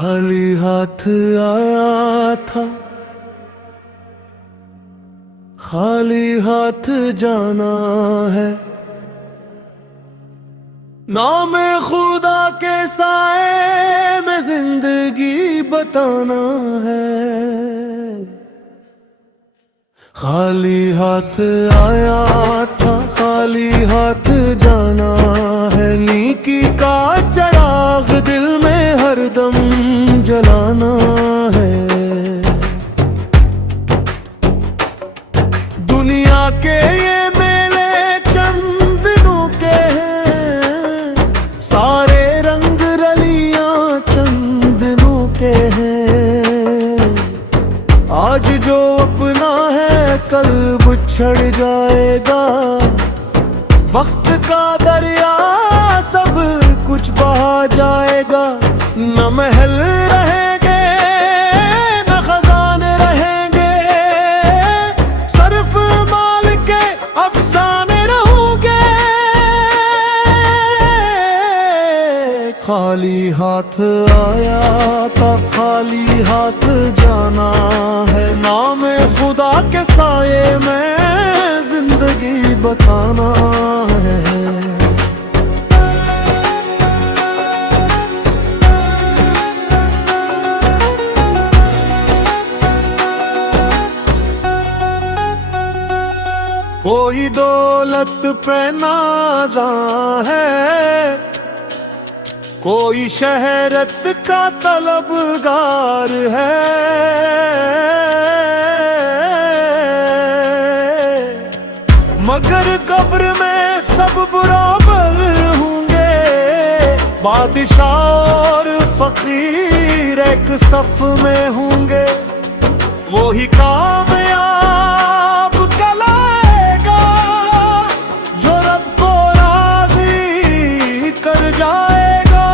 खाली हाथ आया था, खाली हाथ जाना है। नाम खुदा के साए में जिंदगी बताना है। खाली हाथ आया था, खाली हाथ जाना है। नीकी का चिराग दिल में हरदम जलाना है। दुनिया के ये मेले चंद दिनों के हैं, सारे रंग रलियां चंद दिनों के हैं। आज जो अपना है कल बिछड़ जाएगा। वक्त का दरिया सब कुछ बहा जाएगा। न महल रहेंगे न खजाने रहेंगे, सिर्फ माल के अफसाने रहोगे। खाली हाथ आया था, खाली हाथ जाना है। नाम खुदा के साए में जिंदगी बताना है। कोई दौलत पे नाज़ा है, कोई शहरत का तलबगार है। मगर कब्र में सब बराबर होंगे। बादशाह और फकीर एक सफ में होंगे। वो ही कामयाब कहलाएगा जो रब को राज़ी कर जाएगा।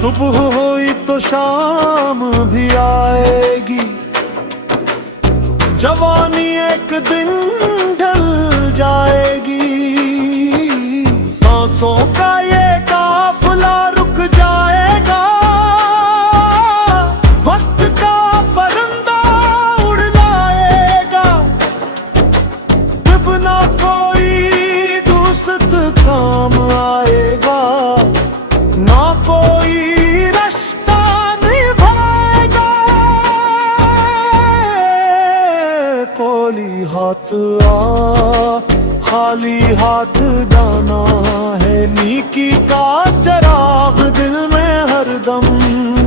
सुबह हुई तो शाम भी आएगी। जवानी एक दिन ढल जाएगी। सांसों का ये काफिला रुक जाएगा। वक्त का परिंदा उड़ जाएगा। जब ना कोई दोस्त काम आएगा, ना कोई रिश्ता निभाएगा। खाली हाथ आ, खाली हाथ जाना है। नीकी का चिराग दिल में हरदम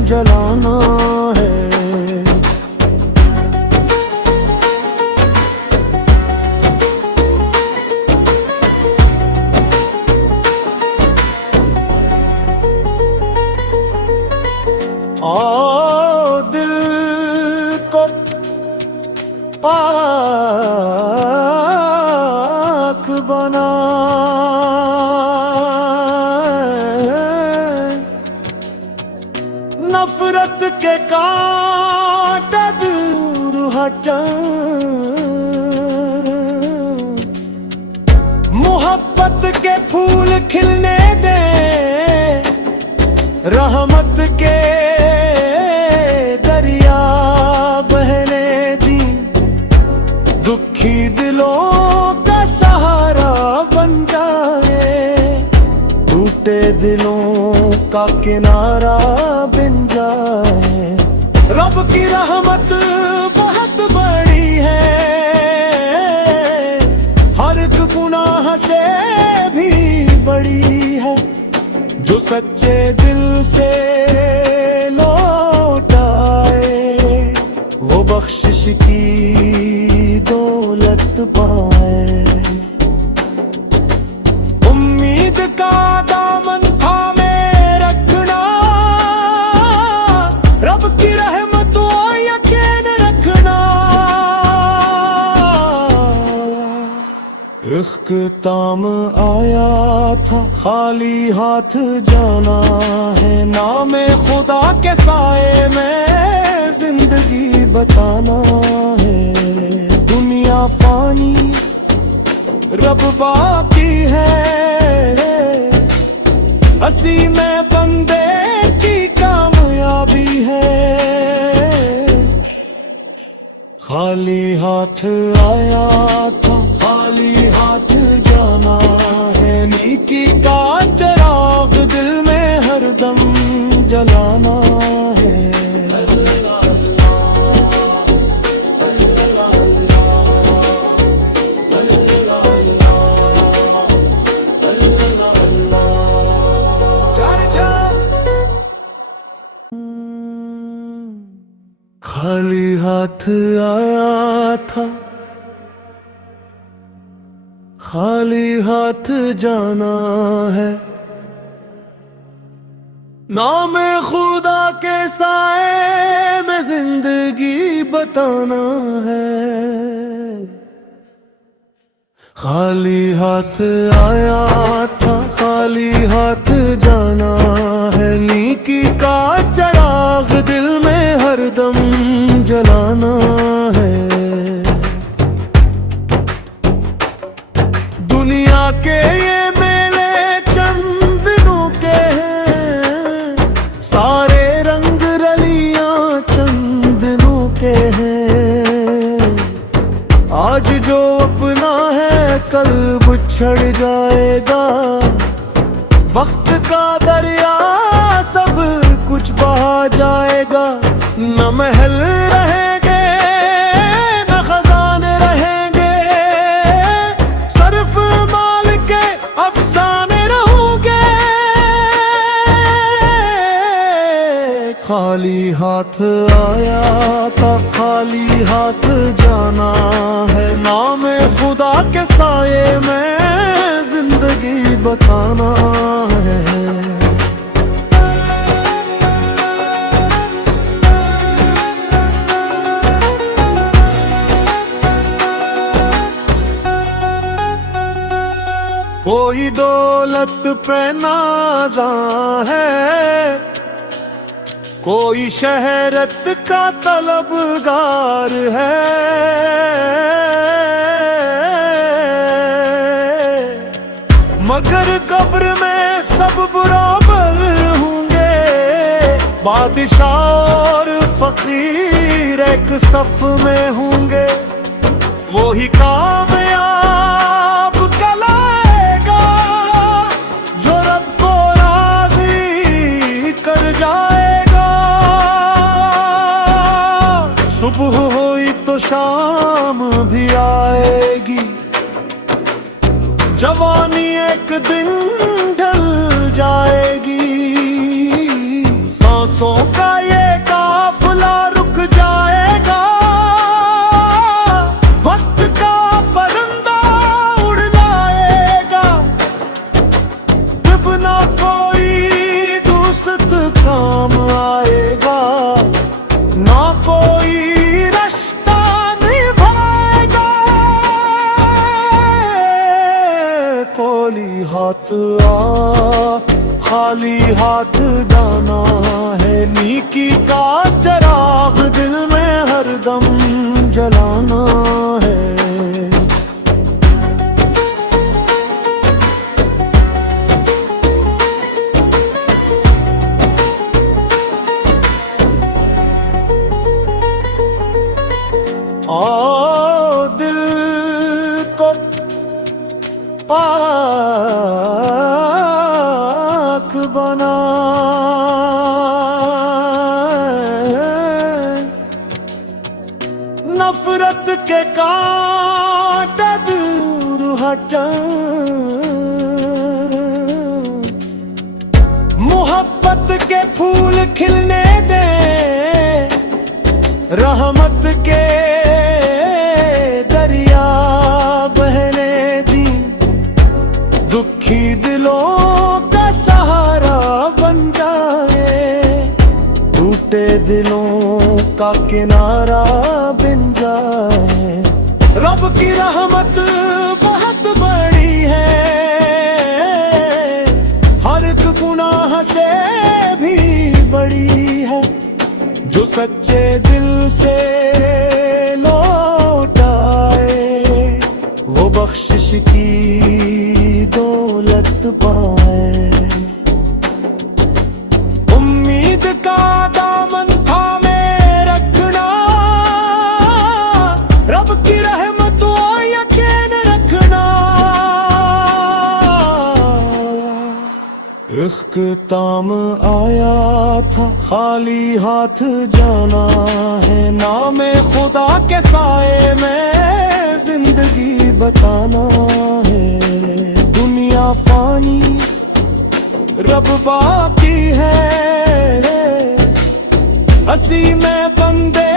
जलाना है। ओ दिल को पाक बना, नफरत के कांटे दूर हटा। मोहब्बत के फूल खिलने दे। रहमत के दरिया बहने दी। दुखी दिलों का सहारा बन जाए। टूटे दिलों का किनारा बन जाए। रब की रहमत बहुत बड़ी है। हर एक गुनाह से भी बड़ी है। जो सच्चे दिल से लौटाए, वो बख्शिश की दौलत पाए। उम्मीद का दामन थामे रखना। रब की रहमत यकीन रखना। इख्तिताम आया था, खाली हाथ जाना है। नाम खुदा के साए में जिंदगी बताना है। दुनिया फानी रब बाकी है। हंसी में बंदे खाली हाथ आया था, खाली हाथ जाना है। नेकी का चिराग दिल में हरदम जलाना है। खाली हाथ आया था, खाली हाथ जाना है। नाम खुदा के साए में जिंदगी बताना है। खाली हाथ आया था, खाली हाथ जाना है। नेकी का चिराग दिल में हरदम जलाना है। दुनिया के ये मेले चंद दिनों के हैं, सारे रंग रलियां चंद दिनों के हैं। आज जो अपना है कल बिछड़ जाएगा। वक्त का दरिया सब कुछ बहा जाएगा। न महल रहेंगे न खजाने रहेंगे, सिर्फ माल के अफसाने रहोगे। खाली हाथ आया था, खाली हाथ जाना है। नाम खुदा के साए में जिंदगी बताना है। कोई दौलत पे नाज़ा है, कोई शहरत का तलबगार है। मगर कब्र में सब बराबर होंगे। बादशाह और फकीर एक सफ में होंगे। वो ही कामयाब कहलाएगा जो रब को राज़ी कर जाएगा। सुबह हुई तो शाम भी आएगी। जवानी एक दिन ढल जाएगी। सांसों का ये काफिला रुक जाएगा। वक्त का परिंदा उड़ जाएगा। जब ना कोई दोस्त काम आएगा, ना कोई रिश्ता निभाएगा। खाली हाथ आ, खाली हाथ जाना है। नेकी का चिराग दिल में हरदम जलाना है। ओ दिल को पाक बना, नफरत के कांटे दूर हटा। मोहब्बत के फूल खिलने दे। रहमत के दरिया बहने दी। दुखी दिलों का सहारा बन जाए। टूटे दिलों का किनारा बन जाए। रब की रहमत बहुत बड़ी है। हर एक गुनाह से भी बड़ी है। जो सच्चे दिल से लौटाए, वो बख्शिश की दौलत पाए। उम्मीद का दामन थामे रखना, इख्तिताम आया था, खाली हाथ जाना है, नाम खुदा के साए में जिंदगी बताना है। दुनिया फानी रब बाकी है, हंसी में बंदे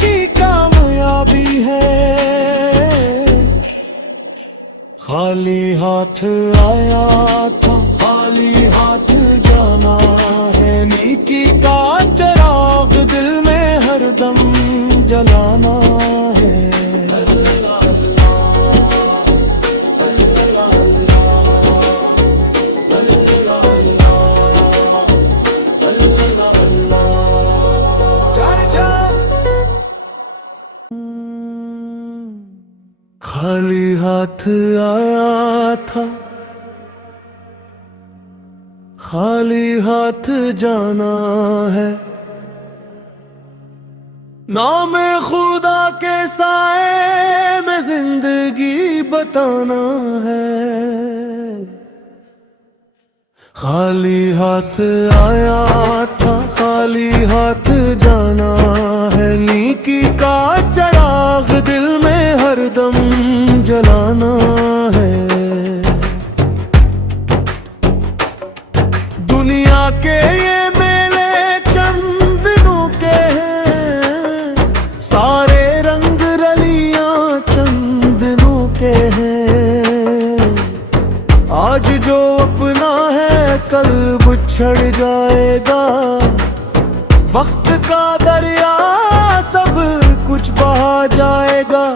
की कामयाबी है। खाली हाथ आया था, खाली हाथ जाना है, नेकी का चिराग दिल में हरदम जलाना है। खाली हाथ आया था, खाली हाथ जाना है, नाम खुदा के साए में जिंदगी बताना है। खाली हाथ आया था, खाली हाथ जाना है, नेकी का चिराग दिल में हरदम जलाना है। दुनिया के ये मेले चंद दिनों के हैं, सारे रंग रलियां चंद दिनों के हैं। आज जो अपना है कल बिछड़ जाएगा, वक्त का दरिया सब कुछ बहा जाएगा।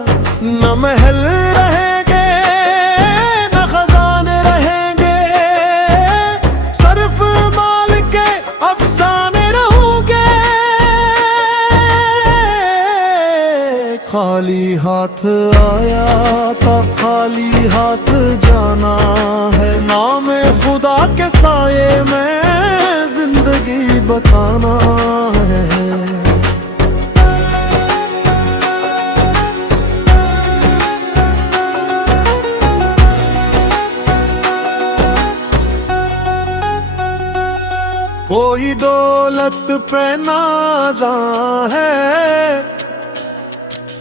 न महल रहेंगे न खजाने रहेंगे, सिर्फ माल के अफसाने रहोगे। खाली हाथ आया था, खाली हाथ जाना है, नाम खुदा के साए में जिंदगी बताना है। कोई दौलत पे नाज़ा है,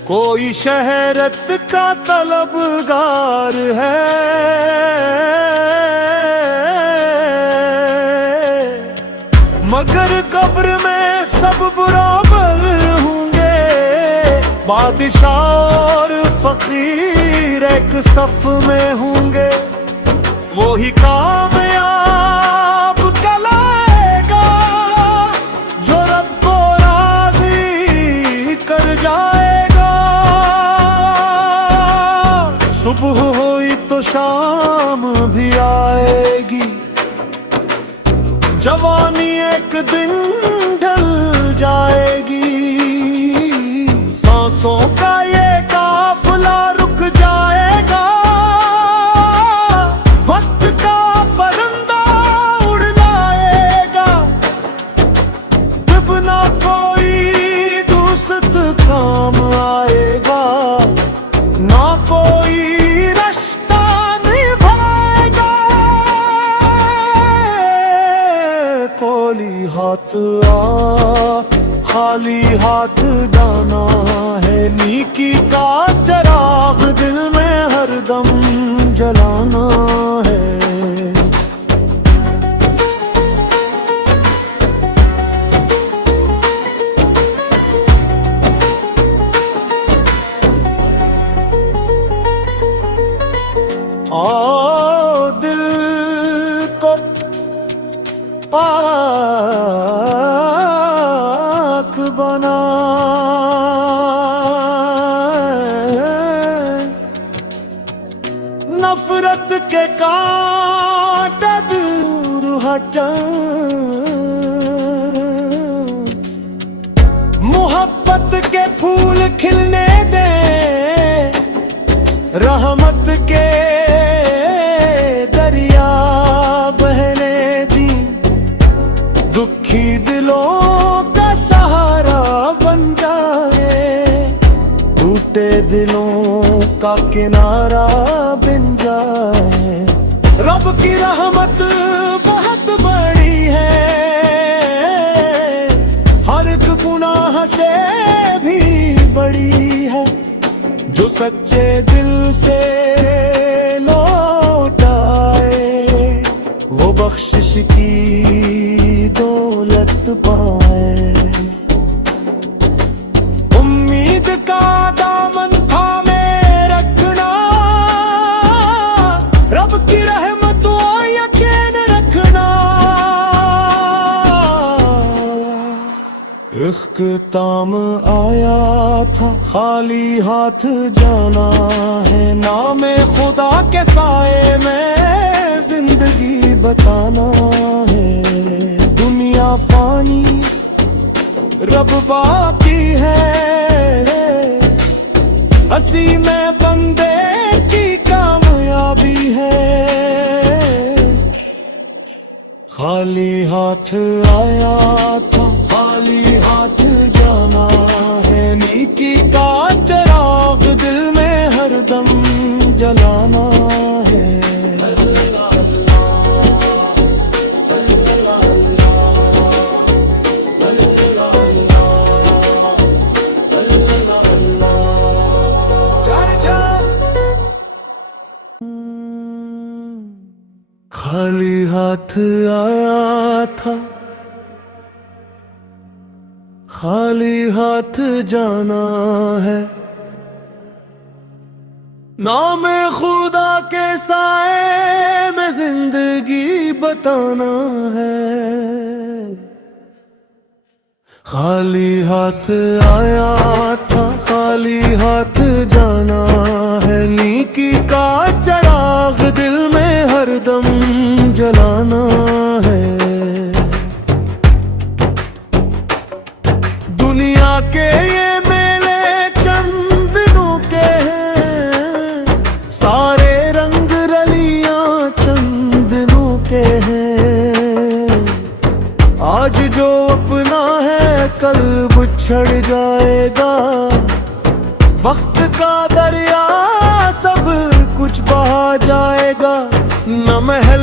कोई शहरत का तलबगार है। मगर कब्र में सब बराबर होंगे, बादशाह और फकीर एक सफ में होंगे। वही कामयाब कहलाएगा जो रब को राज़ी कर जाएगा। सुबह हुई तो शाम भी आएगी, जवानी एक दिन ढल जाएगी। सांसों का ये काफिला रुक जाएगा, वक्त का परिंदा उड़ जाएगा। जब ना कोई दोस्त काम आएगा, ना कोई रिश्ता निभाएगा। खाली हाथ आ, खाली हाथ जाना है, नेकी का चिराग दिल में हरदम जलाना है। आओ दिल को पाक बना, नफरत के कांटे दूर हटा, मोहब्बत के फूल खिलने दे, रहमत के दरिया बहने दी। दुखी दिलों का सहारा बन जाए, टूटे दिलों का किनारा बन जाए। रब की रहमत बहुत सच्चे दिल से लौट आए, वो बख्शिश की दौलत पाए। उम्मीद का दामन थामे रखना, रब की रहमतों यकीन रखना। इख्तिताम आया था, खाली हाथ जाना है, नामे खुदा के साए में जिंदगी बताना है। दुनिया फानी रब बाकी है, हंसी में बंदे की कामयाबी है। खाली हाथ आया था, खाली हाथ जाना है, नेकी का चिराग दिल में हरदम जलाना है। खाली हाथ आया था, खाली हाथ जाना है, नाम खुदा के साए में जिंदगी बताना है। खाली हाथ आया था, खाली हाथ जाना है, नेकी का चिराग दिल में हरदम जलाना है। दुनिया के ये मेले चंद दिनों के हैं, सारे रंग रलियां चंद दिनों के हैं। आज जो अपना है कल बिछड़ जाएगा, वक्त का दरिया सब कुछ बहा जाएगा। न महल